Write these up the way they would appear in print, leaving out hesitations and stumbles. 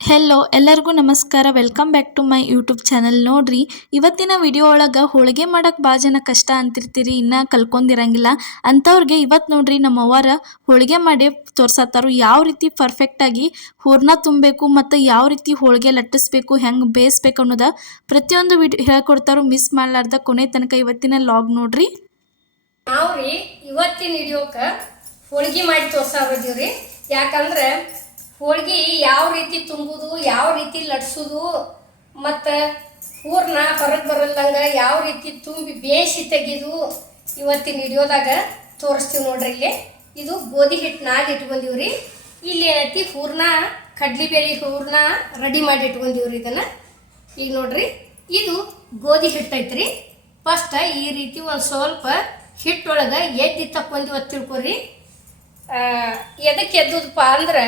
Hello ಎಲ್ಲರಿಗೂ ನಮಸ್ಕಾರ. Welcome back to my YouTube channel. ನೋಡ್ರಿ, ಇವತ್ತಿನ ವಿಡಿಯೋ ಒಳಗೆ ಹೋಳಿಗೆ ಮಾಡೋಕೆ ಭಾಳ ಜನ ಕಷ್ಟ ಅಂತಿರ್ತೀರಿ, ಇನ್ನೂ ಕಲ್ಕೊಂಡಿರಂಗಿಲ್ಲ ಅಂಥವ್ರಿಗೆ ಇವತ್ತು ನೋಡ್ರಿ ನಮ್ಮ ಅವ್ವಾರ ಹೋಳಿಗೆ ಮಾಡಿ ತೋರ್ಸತ್ತಾರು. ಯಾವ ರೀತಿ ಪರ್ಫೆಕ್ಟಾಗಿ ಹೂರ್ಣ ತುಂಬಬೇಕು ಮತ್ತು ಯಾವ ರೀತಿ ಹೋಳಿಗೆ ಲಟ್ಟಿಸ್ಬೇಕು, ಹೆಂಗೆ ಬೇಯಿಸ್ಬೇಕು ಅನ್ನೋದ ಪ್ರತಿಯೊಂದು ವಿಡಿಯೋ ಹೇಳ್ಕೊಡ್ತಾರೋ. ಮಿಸ್ ಮಾಡಲಾರ್ದ ಕೊನೆ ತನಕ ಇವತ್ತಿನ ಲಾಗ್ ನೋಡ್ರಿ. ನಾವ್ರಿ ಇವತ್ತಿನ ವಿಡಿಯೋಕ್ಕೆ ಹೋಳಿಗೆ ಮಾಡಿ ತೋರ್ಸಾಬದ್ದೀವ್ರಿ. ಯಾಕಂದ್ರೆ ಹೋಳಿಗೆ ಯಾವ ರೀತಿ ತುಂಬುದು, ಯಾವ ರೀತಿ ಲಟ್ಸೋದು, ಮತ್ತು ಹೂರ್ಣ ಹೊರಗೆ ಬರಲ್ದಂಗೆ ಯಾವ ರೀತಿ ತುಂಬಿ ಬೇಯಿಸಿ ತೆಗೆದು ಇವತ್ತಿನ ವಿಡಿಯೋದಾಗ ತೋರಿಸ್ತೀವಿ ನೋಡ್ರಿ. ಇದು ಗೋಧಿ ಹಿಟ್ಟು ನಾಗಿ ಇಟ್ಕೊಂಡಿವ್ರಿ. ಇಲ್ಲಿ ಏನೈತಿ ಹೂರ್ಣ, ಕಡ್ಲಿಬೇಳೆ ಹೂರ್ಣ ರೆಡಿ ಮಾಡಿ ಇಟ್ಕೊಂಡಿವ್ರಿ. ಇದನ್ನು ಈಗ ನೋಡ್ರಿ, ಇದು ಗೋಧಿ ಹಿಟ್ಟು ಐತ್ರಿ. ಫಸ್ಟ್ ಈ ರೀತಿ ಒಂದು ಸ್ವಲ್ಪ ಹಿಟ್ಟೊಳಗೆ ಎದ್ದು ತಕ್ಕೊಂದಿವತ್ತು ತಿಳ್ಕೊರಿ. ಎದಕ್ಕೆ ಎದ್ದುದಪ್ಪ ಅಂದ್ರೆ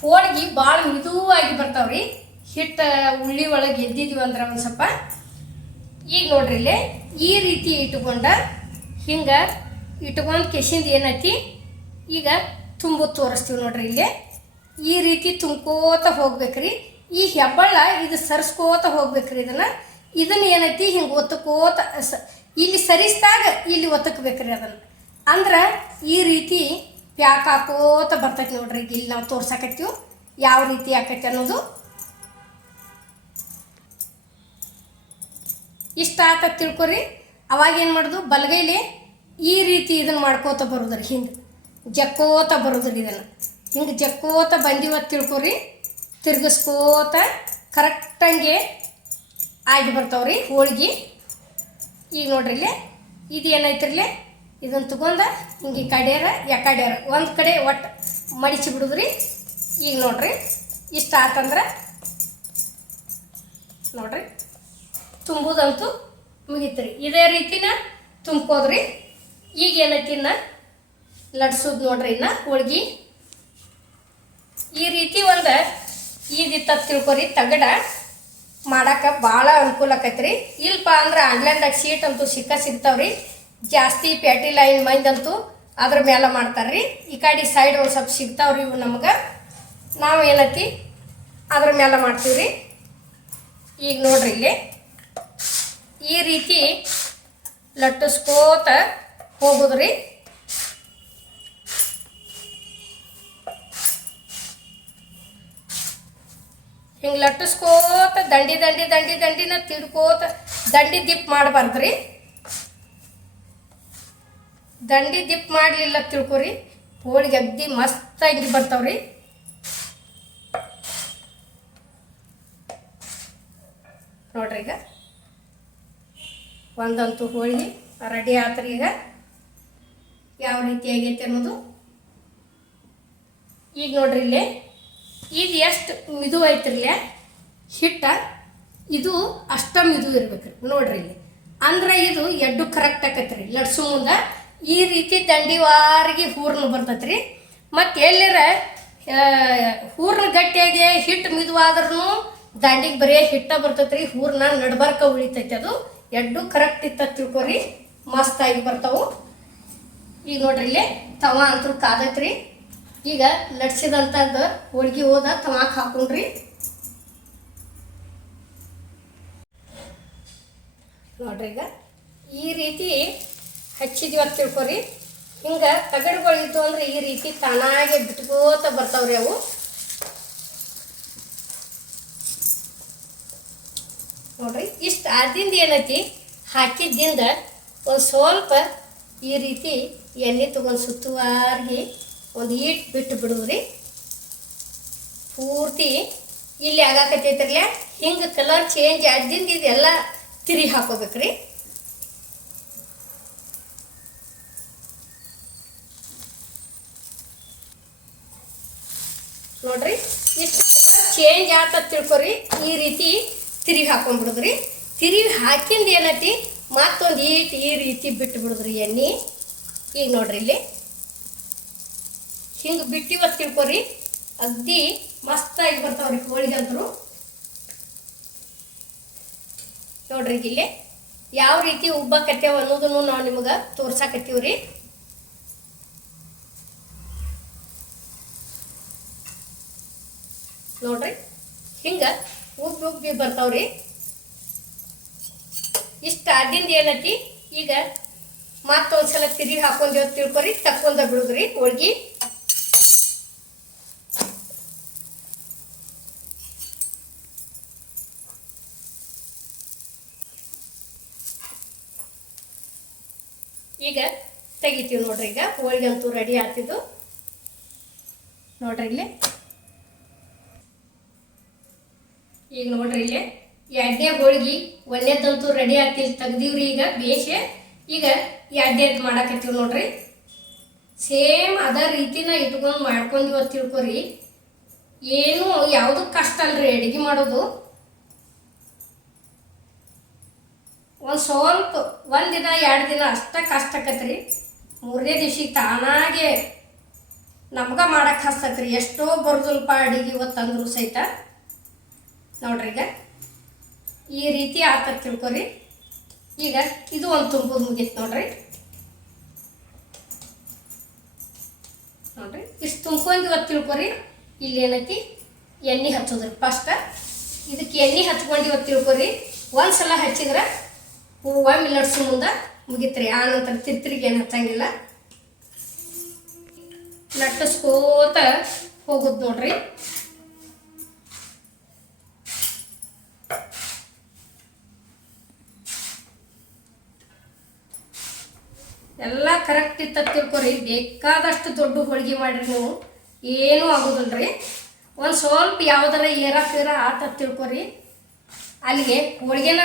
ಹೋಳಿಗೆ ಭಾಳ ಮಿದುವಾಗಿ ಬರ್ತಾವ್ರಿ. ಹಿಟ್ಟು ಉಳ್ಳಿ ಒಳಗೆ ಎದ್ದಿದ್ವಿ ಅಂದ್ರೆ ಒಂದು ಸ್ವಲ್ಪ. ಈಗ ನೋಡ್ರಿ, ಇಲ್ಲೇ ಈ ರೀತಿ ಇಟ್ಕೊಂಡ ಹಿಂಗೆ ಇಟ್ಕೊಂಡು ಕೆಸಿಂದ ಏನೈತಿ ಈಗ ತುಂಬೋದು ತೋರಿಸ್ತೀವಿ ನೋಡ್ರಿ. ಇಲ್ಲೇ ಈ ರೀತಿ ತುಂಬ್ಕೋತ ಹೋಗ್ಬೇಕ್ರಿ. ಈ ಹೆಬ್ಬಳ್ಳ ಇದು ಸರಿಸ್ಕೋತ ಹೋಗ್ಬೇಕ್ರಿ. ಇದನ್ನು ಏನೈತಿ ಹಿಂಗೆ ಒತ್ತಕೋತ ಇಲ್ಲಿ ಸರಿಸಿದಾಗ ಇಲ್ಲಿ ಒತ್ತಕ್ಬೇಕ್ರಿ. ಅದನ್ನು ಅಂದ್ರೆ ಈ ರೀತಿ ಪ್ಯಾಕ್ ಹಾಕೋತ ಬರ್ತೈತಿ ನೋಡ್ರಿ. ಈಗ ಇಲ್ಲಿ ನಾವು ತೋರ್ಸಾಕತ್ತೀವಿ ಯಾವ ರೀತಿ ಆಕೈತಿ ಅನ್ನೋದು. ಇಷ್ಟ ಆತ ತಿಳ್ಕೊರಿ. ಅವಾಗ ಏನು ಮಾಡೋದು, ಬಲಗೈಲಿ ಈ ರೀತಿ ಇದನ್ನು ಮಾಡ್ಕೋತ ಬರೋದ್ರಿ, ಹಿಂಗೆ ಜಕ್ಕೋತ ಬರೋದ್ರಿ. ಇದನ್ನು ಹಿಂಗೆ ಜಕ್ಕೋತ ಬಂದಿವತ್ತು ತಿಳ್ಕೊರಿ. ತಿರ್ಗಿಸ್ಕೋತ ಕರೆಕ್ಟಂಗೆ ಆಗಿ ಬರ್ತಾವ್ರಿ ಹೋಳಿಗೆ. ಈಗ ನೋಡ್ರಿ, ಇಲ್ಲೇ ಇದು ಏನೈತ್ರಿಲ್ಲೇ ಇದನ್ನು ತಗೊಂಡ ಹಿಂಗೆ ಕಡ್ಯಾರ ಯಾಕಡ್ಯಾರ ಒಂದು ಕಡೆ ಒಟ್ಟು ಮಡಿಸಿ ಬಿಡುದ್ರಿ. ಈಗ ನೋಡ್ರಿ, ಇಷ್ಟ ಆತಂದ್ರೆ ನೋಡ್ರಿ ತುಂಬುದಂತೂ ಮುಗಿತ್ರಿ. ಇದೇ ರೀತಿನ ತುಂಬ್ಕೋದ್ರಿ. ಈಗ ಏನೈತಿ ಇನ್ನು ಲಟ್ಸೋದು ನೋಡ್ರಿ. ಇನ್ನು ಹೋಳ್ಗೆ ಈ ರೀತಿ ಒಂದು ಈದಿತ್ತ ತಿಳ್ಕೊರಿ. ತಗಡ ಮಾಡಕ್ಕೆ ಭಾಳ ಅನುಕೂಲ ಆಕೈತ್ರಿ. ಇಲ್ಪ ಅಂದ್ರೆ ಆನ್ಲೈನ್ದಾಗ ಸೀಟ್ ಅಂತೂ ಸಿಗ್ತಾವ್ರಿ. ಜಾಸ್ತಿ ಪ್ಯಾಟಿ ಲೈನ್ ಮಂದಂತೂ ಅದ್ರ ಮೇಲೆ ಮಾಡ್ತಾರ್ರಿ. ಈ ಕಡೆ ಸೈಡ್ ಒಂದು ಸ್ವಲ್ಪ ಸಿಗ್ತಾವ್ರಿ ಇವು ನಮ್ಗೆ. ನಾವು ಏನೈತಿ ಅದ್ರ ಮೇಲೆ ಮಾಡ್ತೀವ್ರಿ. ಈಗ ನೋಡ್ರಿ, ಇಲ್ಲಿ ಈ ರೀತಿ ಲಟ್ಟಿಸ್ಕೋತ ಹೋಗೋದ್ರಿ. ಹಿಂಗೆ ಲಟ್ಟಿಸ್ಕೋತ ದಂಡಿನ ತಿಡ್ಕೋತ ದಂಡಿ ದಿಪ್ ಮಾಡಬಾರ್ದ್ರಿ. ದಂಡಿ ದಿಪ್ ಮಾಡಲಿಲ್ಲ ತಿಳ್ಕೊರಿ, ಹೋಳಿಗೆ ಅಗ್ದಿ ಮಸ್ತಾಗಿ ಬರ್ತಾವ್ರಿ. ನೋಡ್ರಿ, ಈಗ ಒಂದಂತೂ ಹೋಳಿಗೆ ರೆಡಿ ಆತ್ರಿ. ಈಗ ಯಾವ ರೀತಿ ಆಗೈತೆ ಅನ್ನೋದು ಈಗ ನೋಡ್ರಿ. ಇಲ್ಲೇ ಇದು ಎಷ್ಟು ಮಿದು ಐತ್ರಿಲ್ಲ ಹಿಟ್ಟ, ಇದು ಅಷ್ಟ ಮಿದು ಇರ್ಬೇಕ್ರಿ. ನೋಡ್ರಿ, ಇಲ್ಲಿ ಅಂದ್ರೆ ಇದು ಎಡ್ಡು ಕರೆಕ್ಟ್ ಆಕೈತ್ರಿ. ಲಡ್ಸು ಮುಂದೆ ಈ ರೀತಿ ದಂಡಿವಾರಿಗೆ ಹೂರ್ಣ ಬರ್ತೈತ್ರಿ. ಮತ್ತು ಎಲ್ಲರ ಹೂರ್ಣ ಗಟ್ಟಿಯಾಗಿ ಹಿಟ್ಟು ಮಿದುವಾದ್ರೂ ದಂಡಿಗೆ ಬರೀ ಹಿಟ್ಟ ಬರ್ತೈತ್ರಿ. ಹೂರ್ಣ ನಡ್ಬರ್ಕ ಉಳಿತೈತಿ. ಅದು ಎಡ್ಡು ಕರೆಕ್ಟ್ ಇತ್ತ ತಿಳ್ಕೊರಿ, ಮಸ್ತಾಗಿ ಬರ್ತಾವು. ಈಗ ನೋಡ್ರಿ, ಇಲ್ಲೇ ತವ ಅಂತೂ ಕಾದೈತ್ರಿ. ಈಗ ಲಟ್ಸಿದಂಥದ್ದು ಹೋಳ್ಗೆ ಹೋದ ತವಾಕ್ ಹಾಕೊಂಡ್ರಿ. ನೋಡ್ರಿ, ಈಗ ಈ ರೀತಿ ಹಚ್ಚಿದ್ವತ್ತು ತಿಳ್ಕೊರಿ. ಹಿಂಗೆ ತಗಡುಗಳಿದ್ದು ಅಂದ್ರೆ ಈ ರೀತಿ ತಾನಾಗೆ ಬಿಟ್ಕೋತ ಬರ್ತಾವ್ರಿ ಅವು. ನೋಡ್ರಿ, ಇಷ್ಟು ಆದಿಂದ ಏನೈತಿ ಹಾಕಿದ್ದಿಂದ ಒಂದು ಸ್ವಲ್ಪ ಈ ರೀತಿ ಎಣ್ಣೆ ತಗೊಂಡು ಸುತ್ತುವಾರಿಗೆ ಒಂದು ಈಟ್ ಬಿಟ್ಟು ಬಿಡುವ್ರಿ. ಪೂರ್ತಿ ಇಲ್ಲಿ ಆಗಾಕತ್ತೈತ್ರಲ್ಲ ಹಿಂಗೆ ಕಲರ್ ಚೇಂಜ್ ಆದಿಂದ ಇದೆಲ್ಲ ತಿರಿ ಹಾಕೋಬೇಕ್ರಿ. ನೋಡ್ರಿ, ಇಷ್ಟು ಕಲರ್ ಚೇಂಜ್ ಆತ ತಿಳ್ಕೊರಿ. ಈ ರೀತಿ ತಿರುಗಿ ಹಾಕೊಂಡ್ಬಿಡುದ್ರಿ. ತಿರುಗಿ ಹಾಕಿಂದ ಏನೈತಿ ಮತ್ತೊಂದು ಈಟ್ ಈ ರೀತಿ ಬಿಟ್ಟು ಬಿಡುದ್ರಿ ಎಣ್ಣೆ. ಈಗ ನೋಡ್ರಿ, ಇಲ್ಲಿ ಹಿಂಗೆ ಬಿಟ್ಟಿವತ್ತು ತಿಳ್ಕೊರಿ, ಅಗ್ದಿ ಮಸ್ತಾಗಿ ಬರ್ತಾವ್ರಿ ಹೋಳಿಗೆ ಅಂತರು. ನೋಡ್ರಿ, ಇಲ್ಲಿ ಯಾವ ರೀತಿ ಉಬ್ಬಾಕತ್ತೇವ ಅನ್ನೋದನ್ನು ನಾವು ನಿಮಗೆ ತೋರ್ಸಾಕತ್ತೀವ್ರಿ. ನೋಡ್ರಿ ಹಿಂಗೆ ಉಬ್ಬಿ ಉಬ್ಬಿ ಬರ್ತಾವ್ರಿ. ಇಷ್ಟ ಆದಿಂದ ಏನೈತಿ ಈಗ ಮತ್ತೊಂದ್ಸಲ ತಿರುಗಿ ಹಾಕೊಂಡೇವ್ ತಿಳ್ಕೊರಿ, ತಕ್ಕೊಂಡ ಬಿಡುದ್ರಿ ಹೋಳ್ಗಿ. ಈಗ ತೆಗಿತೀವಿ ನೋಡ್ರಿ. ಈಗ ಹೋಳಿಗೆ ಅಂತೂ ರೆಡಿ ಆಗ್ತಿದ್ದು ನೋಡ್ರಿ ಇಲ್ಲಿ. ಈಗ ನೋಡ್ರಿ ಇಲ್ಲಿ ಎರಡನೇ ಹೋಳ್ಗಿ ಒಂದೇದಂತೂ ರೆಡಿ ಆಗ್ತಿವಿ, ತೆಗ್ದೀವ್ರಿ. ಈಗ ಬೇಷೆ ಈಗ ಎರಡನೇದು ಮಾಡಾಕತ್ತೀವಿ ನೋಡ್ರಿ. ಸೇಮ್ ಅದ ರೀತಿನ ಇಟ್ಕೊಂಡು ಮಾಡ್ಕೊಂಡಿವ ತಿಳ್ಕೊರಿ. ಏನು ಯಾವುದು ಕಷ್ಟ ಅಲ್ರಿ ಅಡುಗೆ ಮಾಡೋದು. ಸ್ವಲ್ಪ ಒಂದಿನ ಎರಡು ದಿನ ಅಷ್ಟ ಕಷ್ಟ ಆಕತ್ರಿ. ಮೂರನೇ ದಿವ್ಸಕ್ಕೆ ತಾನಾಗೆ ನಮ್ಗ ಮಾಡಕ್ಕೆ ಹಸ್ತತ್ರಿ. ಎಷ್ಟೋ ಬರ್ದಲ್ಪ ಅಡಿಗೆ ಇವತ್ತಂದ್ರು ಸಹಿತ ನೋಡ್ರಿ. ಈಗ ಈ ರೀತಿ ಆತ ತಿಳ್ಕೊರಿ. ಈಗ ಇದು ಒಂದು ತುಂಬೋದು ಮುಗೀತು ನೋಡ್ರಿ. ನೋಡ್ರಿ ಇಷ್ಟು ತುಂಬ್ಕೊಂಡು ಇವತ್ತು ತಿಳ್ಕೊರಿ. ಇಲ್ಲಿ ಏನೈತಿ ಎಣ್ಣೆ ಹಚ್ಚೋದ್ರಿ. ಫಸ್ಟ್ ಇದಕ್ಕೆ ಎಣ್ಣೆ ಹಚ್ಕೊಂಡು ಇವತ್ತು ತಿಳ್ಕೊರಿ. ಒಂದ್ಸಲ ಹಚ್ಚಿದ್ರೆ ಒಮ್ಮೆ ಲಡ್ಸು ಮುಂದೆ ಮುಗಿತ್ರಿ. ಆ ನಂತರ ತಿರ್ತಿರಿಗೆ ಏನು ಹಚ್ಚಂಗಿಲ್ಲ, ಲಟ್ಟಿಸ್ಕೋತ ಹೋಗುದು ನೋಡ್ರಿ. ಎಲ್ಲ ಕರೆಕ್ಟ್ ಇತ್ತ ತಿಳ್ಕೊರಿ. ಬೇಕಾದಷ್ಟು ದೊಡ್ಡ ಹೋಳಿಗೆ ಮಾಡಿರಿ ನೀವು ಏನೂ ಆಗೋದಿಲ್ರಿ. ಒಂದು ಸ್ವಲ್ಪ ಯಾವ್ದಾರ ಏರ ಪೀರ ಆತ ತಿಳ್ಕೊರಿ. ಅಲ್ಲಿಗೆ ಹೋಳಿಗೆನ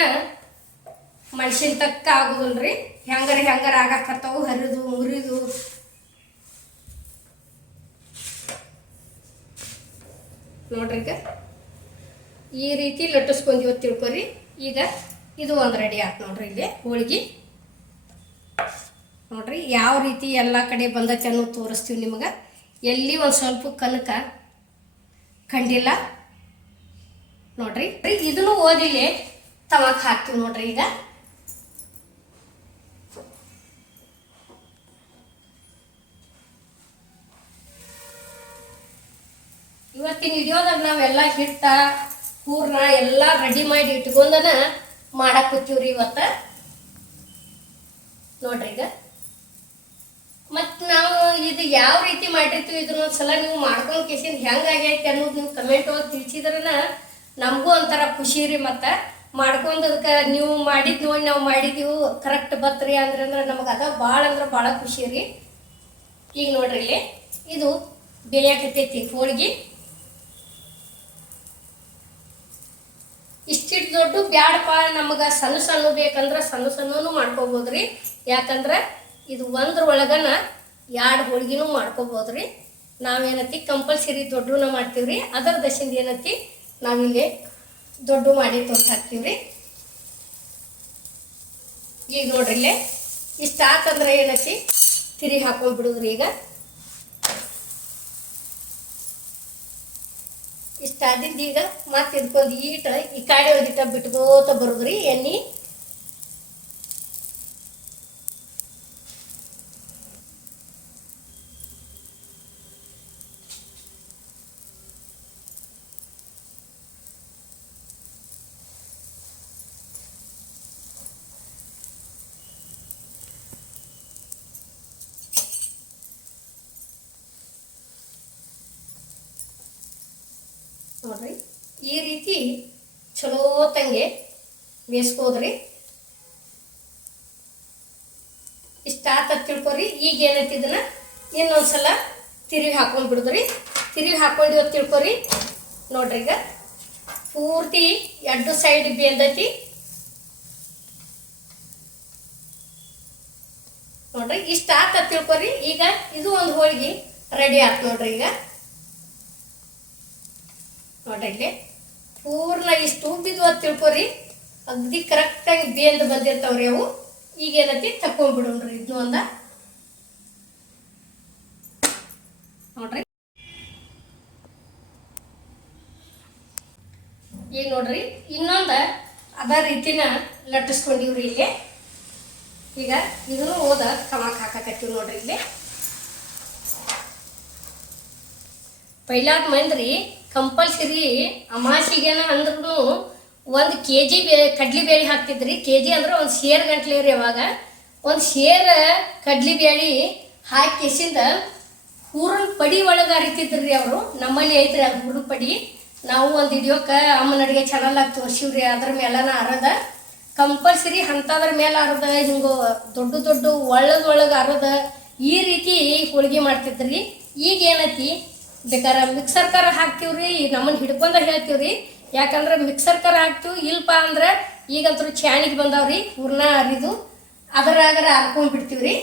ಮನುಷ್ಯನ ತಕ್ಕ ಆಗೋದಿಲ್ರಿ. ಹೆಂಗಾರ ಆಗಾಕತ್ತಾವು, ಹರಿದು ಮುರಿದು. ನೋಡ್ರಿ ಈಗ ಈ ರೀತಿ ಲಟ್ಟಿಸ್ಕೊಂಡೀವಿ ತಿಳ್ಕೊರಿ. ಈಗ ಇದು ಒಂದು ರೆಡಿ ಆಯ್ತು ನೋಡ್ರಿ. ಇಲ್ಲಿ ಹೋಳಿಗೆ ನೋಡ್ರಿ ಯಾವ ರೀತಿ ಎಲ್ಲ ಕಡೆ ಬಂದೈತೆ ಅನ್ನೋದು ತೋರಿಸ್ತೀವಿ ನಿಮಗೆ. ಎಲ್ಲಿ ಒಂದು ಸ್ವಲ್ಪ ಕನಕ ಕಂಡಿಲ್ಲ ನೋಡ್ರಿ. ಇದನ್ನು ಓದಿಲೆ ತವಾಕ್ ಹಾಕ್ತೀವಿ ನೋಡ್ರಿ. ಈಗ ಇವತ್ತಿನ ವಿಡಿಯೋದಾಗ ನಾವೆಲ್ಲ ಹಿಟ್ಟ ಹೂರ್ಣ ಎಲ್ಲ ರೆಡಿ ಮಾಡಿ ಇಟ್ಕೊಂಡನ ಮಾಡಕ್ ಕೂತೀವ್ರಿ ಇವತ್ತ ನೋಡ್ರಿ. ಈಗ ಮತ್ತು ನಾವು ಇದು ಯಾವ ರೀತಿ ಮಾಡಿರ್ತೀವಿ ಇದನ್ನೊಂದ್ಸಲ ನೀವು ಮಾಡ್ಕೊಂಡು ಕೇಸಿಂದ ಹೆಂಗಾಗೈತೆ ಅನ್ನೋದು ನೀವು ಕಮೆಂಟ್ ಒಳಗೆ ತಿಳಿಸಿದ್ರನ ನಮಗೂ ಒಂಥರ ಖುಷಿ ರೀ. ಮತ್ತು ಮಾಡ್ಕೊಂಡದಕ್ಕೆ ನೀವು ಮಾಡಿದ್ದು ನೋಡಿ ನಾವು ಮಾಡಿದ್ದೀವಿ ಕರೆಕ್ಟ್ ಬತ್ರಿ ಅಂದ್ರೆ ನಮಗೆ ಅದ ಭಾಳ ಅಂದ್ರೆ ಭಾಳ ಖುಷಿ ರೀ. ಈಗ ನೋಡ್ರಿ ಇಲ್ಲಿ ಇದು ಬೇಯಾಕತೈತಿ ಹೋಳಿಗೆ. ಇಷ್ಟಿಟ್ಟು ದೊಡ್ಡ ಬ್ಯಾಡಪ್ಪ ನಮಗೆ ಸಣ್ಣ ಸಣ್ಣ ಬೇಕಂದ್ರೆ ಸಣ್ಣ ಸಣ್ಣನೂ ಮಾಡ್ಕೋಬೋದ್ರಿ. ಯಾಕಂದ್ರೆ ಇದು ಒಂದ್ರ ಒಳಗನ ಎರಡು ಹೋಳಿಗೆನೂ ಮಾಡ್ಕೋಬೋದ್ರಿ. ನಾವೇನತಿ ಕಂಪಲ್ಸರಿ ದೊಡ್ಡನ ಮಾಡ್ತೀವ್ರಿ. ಅದರ ದಶಿಂದ ಏನತಿ ನಾವಿಲ್ಲಿ ದೊಡ್ಡ ಮಾಡಿ ತೋರ್ಸಾಕ್ತೀವ್ರಿ. ಈಗ ನೋಡ್ರಿ ಇಲ್ಲೇ ಇಷ್ಟ ಆತಂದ್ರೆ ಏನತಿ ತಿರುಗಿ ಹಾಕೊಂಡ್ಬಿಡುದ್ರಿ. ಈಗ ಇಷ್ಟ ಆದಿದ್ದು ಈಗ ಮತ್ತೆ ಇದ್ಕೊಂಡು ಈಟ ಈ ಕಾಡೆ ಒಂದಿಟ ಬಿಟ್ಕೋತ ಬರುದ್ರಿ ಎಣ್ಣೆ. ನೋಡ್ರಿ ಈ ರೀತಿ ಚಲೋ ತಂಗೆ ಬೇಯಿಸ್ಕೋದ್ರಿ. ಇಷ್ಟ ಆತ ತಿಳ್ಕೊರಿ. ಈಗ ಏನೈತಿ ಇದನ್ನ ಇನ್ನೊಂದ್ಸಲ ತಿರುಗಿ ಹಾಕೊಂಡ್ಬಿಡುದ್ರಿ. ತಿರುಗಿ ಹಾಕೊಂಡು ತಿಳ್ಕೊರಿ. ನೋಡ್ರಿ ಈಗ ಪೂರ್ತಿ ಎರಡು ಸೈಡ್ ಬೇಂದೈತಿ ನೋಡ್ರಿ. ಇಷ್ಟ ಆತ ತಿಳ್ಕೊರಿ. ಈಗ ಇದು ಒಂದು ಹೋಳಿಗೆ ರೆಡಿ ಆಯ್ತು ನೋಡ್ರಿ. ಈಗ ನೋಡ್ರಿ ಇಲ್ಲಿ ಪೂರ್ಣ ಇಷ್ಟು ಉಬ್ಬಿದ್ವು ಅಂತ ತಿಳ್ಕೊರಿ. ಅಗ್ದಿ ಕರೆಕ್ಟಾಗಿ ಬೇಂದು ಬಂದಿರ್ತಾವ್ರಿ ಅವು. ಈಗ ಏನೈತಿ ತಕೊಂಡ್ಬಿಡೋಣ್ರಿ ಇದನ್ನು ಒಂದ ನೋಡ್ರಿ. ಈಗ ನೋಡ್ರಿ ಇನ್ನೊಂದು ಅದ ರೀತಿನ ಲಟ್ಟಿಸ್ಕೊಂಡಿವ್ರಿ ಇಲ್ಲಿ. ಈಗ ಇದನ್ನು ಹೋದ ಕಮಾಕ್ ಹಾಕಕತ್ತೀವಿ ನೋಡ್ರಿ. ಇಲ್ಲಿ ಪೈಲಾದ ಮಂದ್ರಿ ಕಂಪಲ್ಸರಿ ಅಮಾಸಿಗೆನ ಅಂದ್ರೂ 1 kg ಕಡ್ಲಿಬೇಳೆ ಹಾಕ್ತಿದ್ರಿ. kg ಅಂದ್ರೆ 1 ಸೇರ್ ಗಂಟ್ಲೆ ರೀ. ಅವಾಗ 1 ಸೇರ್ ಕಡ್ಲಿಬೇಳೆ ಹಾಕಿ ಕಿಸಿಂದ ಹೂರಣ ಪಡಿ ಒಳಗೆ ಅರಿತಿದ್ರಿ ಅವರು. ನಮ್ಮಲ್ಲಿ ಐತ್ರಿ ಅದು ಹೂರಣ ಪಡಿ. ನಾವು ಒಂದು ಹಿಡಿಯೋಕೆ ಅಮ್ಮನ ಅಡುಗೆ ಚಾನಲ್ನಾಗ ತೋರಿಸಿವ್ರಿ. ಅದ್ರ ಮೇಲನ ಅರದ ಕಂಪಲ್ಸರಿ ಅಂಥದ್ರ ಮೇಲೆ ಅರದ ಹಿಂಗೆ ದೊಡ್ಡ ದೊಡ್ಡ ಒಳಗೆ ಅರದ ಈ ರೀತಿ ಹೋಳಿಗೆ ಮಾಡ್ತಿದ್ರಿ. ಈಗ ಏನೈತಿ ಬೇಕಾರೆ ಮಿಕ್ಸರ್ ಕರ ಹಾಕ್ತೀವ್ರಿ. ನಮ್ಮನ್ನು ಹಿಡ್ಕೊಂಡ ಹೇಳ್ತೀವ್ರಿ. ಯಾಕಂದ್ರೆ ಮಿಕ್ಸರ್ ಕರ ಹಾಕ್ತೀವಿ ಇಲ್ಪ ಅಂದ್ರೆ ಈಗಂತೂ ಚಾಣಿಗೆ ಬಂದಾವ್ರಿ. ಹೂರ್ಣ ಅರಿದು ಅದರಾಗರ ಹರ್ಕೊಂಡು ಬಿಡ್ತೀವ್ರಿ.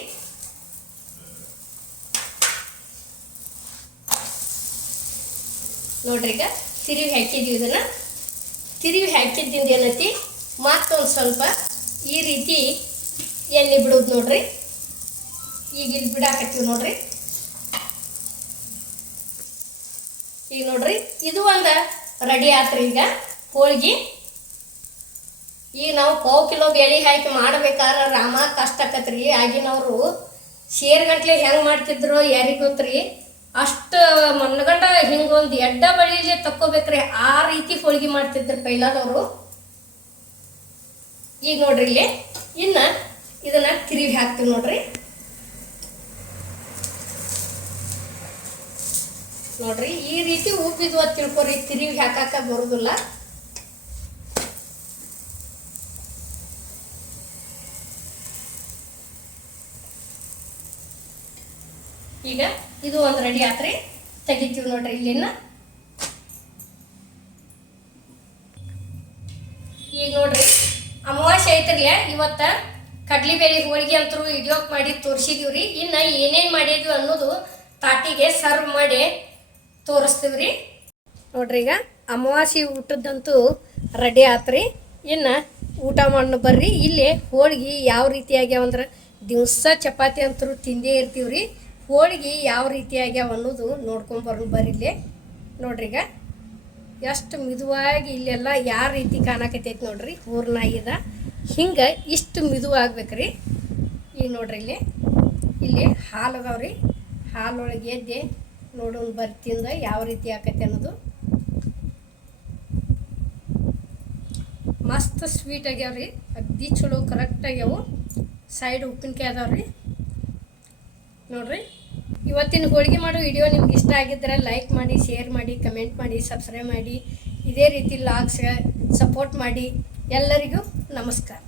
ನೋಡ್ರಿ ಈಗ ತಿರುವಿ ಹಾಕಿದ್ವಿ. ಇದನ್ನು ತಿರುವಿ ಹಾಕಿದ್ದಿಂದ ಏನೈತಿ ಮತ್ತೊಂದು ಸ್ವಲ್ಪ ಈ ರೀತಿ ಎಣ್ಣೆ ಬಿಡೋದು ನೋಡ್ರಿ. ಈಗ ಇಲ್ಲಿ ಬಿಡಾಕತ್ತೀವಿ ನೋಡ್ರಿ. ಈಗ ನೋಡ್ರಿ ಇದು ಒಂದು ರೆಡಿ ಆತ್ರಿ. ಈಗ ಹೋಳಿಗೆ ಈಗ ನಾವು 1/4 ಕಿಲೋ ಬೇಳೆ ಹಾಕಿ ಮಾಡ್ಬೇಕಾದ್ರೆ ರಾಮ ಕಷ್ಟ ಆಕತ್ರಿ. ಆಗಿನವರು ಸೇರ್ಗಂಟ್ಲೆ ಹೆಂಗೆ ಮಾಡ್ತಿದ್ರು ಯಾರಿಗೆ ಗೊತ್ತ್ರಿ. ಅಷ್ಟು ಮಣ್ಣಗಂಡ ಹಿಂಗೊಂದು ಎಡ್ಡ ಬಳಿಲೇ ತಕ್ಕೋಬೇಕ್ರಿ. ಆ ರೀತಿ ಹೋಳಿಗೆ ಮಾಡ್ತಿದ್ರು ಪೈಲಾದವರು. ಈಗ ನೋಡ್ರಿ ಇಲ್ಲಿ ಇನ್ನು ಇದನ್ನು ತಿರುವಿ ಹಾಕ್ತೀವಿ ನೋಡ್ರಿ. ನೋಡ್ರಿ ಈ ರೀತಿ ಉಬ್ಬಿದ್ವು ಅಂತ ತಿಳ್ಕೊರಿ. ತಿರುವಿ ಹಾಕಾಕ ಬರೋದಿಲ್ಲ. ಈಗ ಇದು ಒಂದು ರೆಡಿ ಆತ್ರಿ. ತೆಗಿತೀವಿ ನೋಡ್ರಿ ಇಲ್ಲಿನ. ಈಗ ನೋಡ್ರಿ ಅಮಾವಾಸ್ಯೆ ಐತ್ರಲ್ಲ ಇವತ್ತ ಕಡ್ಲಿಬೇಳೆ ಹೋಳಿಗೆ ಅಂತರೂ ವಿಡಿಯೋಕ್ ಮಾಡಿ ತೋರಿಸಿದೀವ್ರಿ. ಇನ್ನು ಏನೇನು ಮಾಡಿದ್ವಿ ಅನ್ನೋದು ತಾಟಿಗೆ ಸರ್ವ್ ಮಾಡಿ ತೋರಿಸ್ತೀವ್ರಿ. ನೋಡ್ರಿ ಈಗ ಅಮಾವಾಸ್ಯೆ ಊಟದಂತೂ ರೆಡಿ ಆತ್ರಿ. ಇನ್ನು ಊಟ ಮಾಡೋ ಬರ್ರಿ. ಇಲ್ಲಿ ಹೋಳಿಗೆ ಯಾವ ರೀತಿ ಆಗ್ಯಾವಂದ್ರೆ ದಿವಸ ಚಪಾತಿ ಅಂತರೂ ತಿಂದೇ ಇರ್ತೀವ್ರಿ. ಹೋಳಿಗೆ ಯಾವ ರೀತಿ ಆಗ್ಯಾವ ಅನ್ನೋದು ನೋಡ್ಕೊಂಬರೋಣ ಬರ್ರಿಲ್ಲೇ. ನೋಡ್ರಿ ಈಗ ಎಷ್ಟು ಮಿದುವಾಗಿ ಇಲ್ಲೆಲ್ಲ ಯಾವ ರೀತಿ ಕಾಣಕತ್ತೈತಿ ನೋಡ್ರಿ. ಹೂರ್ಣ ಆಗ್ಯದ ಹಿಂಗೆ ಇಷ್ಟು ಮಿದುವಾಗ್ಬೇಕ್ರಿ. ಈಗ ನೋಡ್ರಿ ಇಲ್ಲಿ ಹಾಲು ಅದಾವ್ರಿ. ಹಾಲೊಳಗೆ ಎದ್ದೆ ನೋಡೋಣ ಬರ್ತಿಂದ ಯಾವ ರೀತಿ ಆಕೈತೆ ಅನ್ನೋದು. ಮಸ್ತ್ ಸ್ವೀಟ್ ಆಗ್ಯಾವ್ರಿ. ಅಗ್ದಿ ಚಲೋ ಕರೆಕ್ಟ್ ಆಗ್ಯಾವು. ಸೈಡ್ ಉಪ್ಪಿನಕಾಯಿ ಅದಾವ್ರಿ. ನೋಡ್ರಿ ಇವತ್ತಿನ ಹೋಳಿಗೆ ಮಾಡೋ ವಿಡಿಯೋ ನಿಮ್ಗೆ ಇಷ್ಟ ಆಗಿದ್ರೆ ಲೈಕ್ ಮಾಡಿ, ಶೇರ್ ಮಾಡಿ, ಕಮೆಂಟ್ ಮಾಡಿ, ಸಬ್ಸ್ಕ್ರೈಬ್ ಮಾಡಿ. ಇದೇ ರೀತಿ ಲಾಗ್ಸ್ಗೆ ಸಪೋರ್ಟ್ ಮಾಡಿ. ಎಲ್ಲರಿಗೂ ನಮಸ್ಕಾರ.